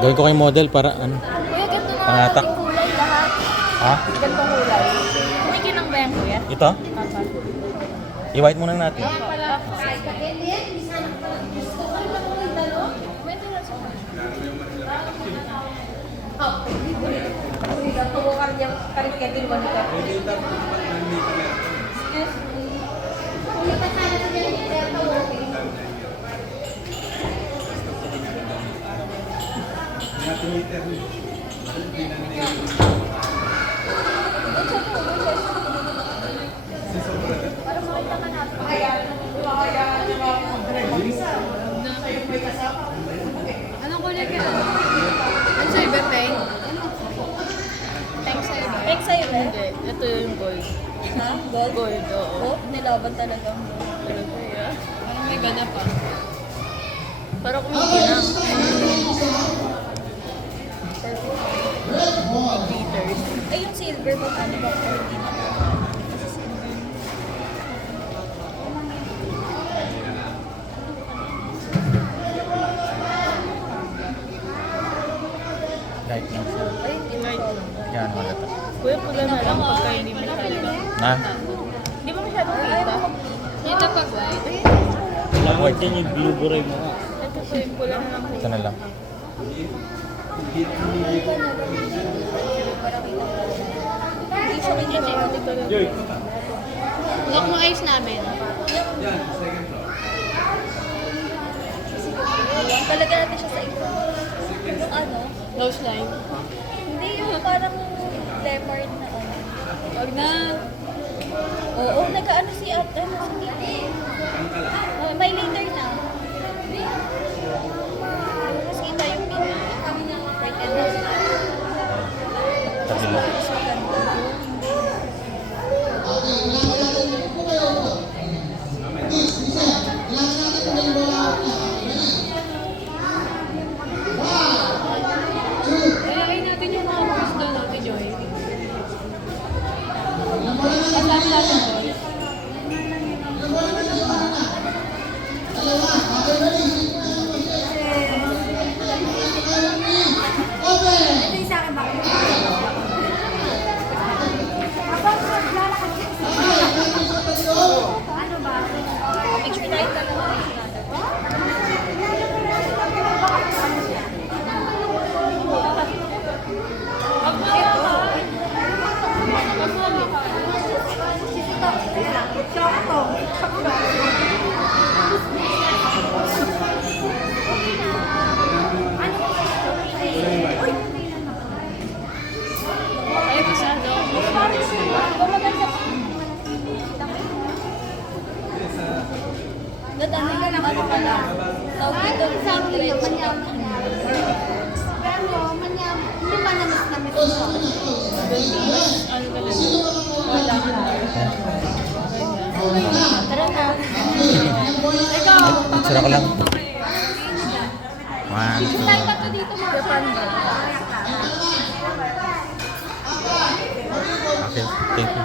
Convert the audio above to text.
Gawin ko kay model para ano. Kuya, ganito na Pangatak. ating kulay lahat. Ha? Ganitong kulay. Kumikinang ba yan, kuya? Ito? Papa. I-white muna natin. Anong kulay ka? Ano sa'yo, Bebe? Pink sa'yo, Bebe? Pink sa'yo, Bebe? Hindi. Ito yung gold. Ha? Gold? Gold, oo. Oh, nilaban talaga ang gold. Talaga, yeah. Parang may gana pa. Parang kumikinang. Glitters. Ay, yung silver mo, ano ba? Light lang siya. Ay, hindi mo Light. Yan, magata. Kuya, pula na lang pagka hindi masyado. Ha? Hindi mo masyado kita. Dito pag white. White. Yan yung blueberry mo. Ito po yung pula na lang. Ito na lang. Hindi siya kinuha. Huwag mo ayos namin. Palagyan natin siya sa ito. Yung ano? Nose line. Hindi yung parang leopard na ano. Huwag na. Oo, nag-ano si ate. Si Titi. May later na. Mas kita yung pin. Right and left. Tabi mo. Mas maganda. Ayayin natin yung mga first doon natin, Joy. Kasama natin, Joy. Ito yung sa akin ba? Ano ba? Picture tayo dalawa. Ay, masyado. Nadami ka lang ano pala. Tawag dito sa English. Hindi pa namis ko. Ano talaga? Wala ka na. Tara na. Ikaw, Sira ko lang. One, two. Tayo pa to dito mga Japan ba? Okay, thank you.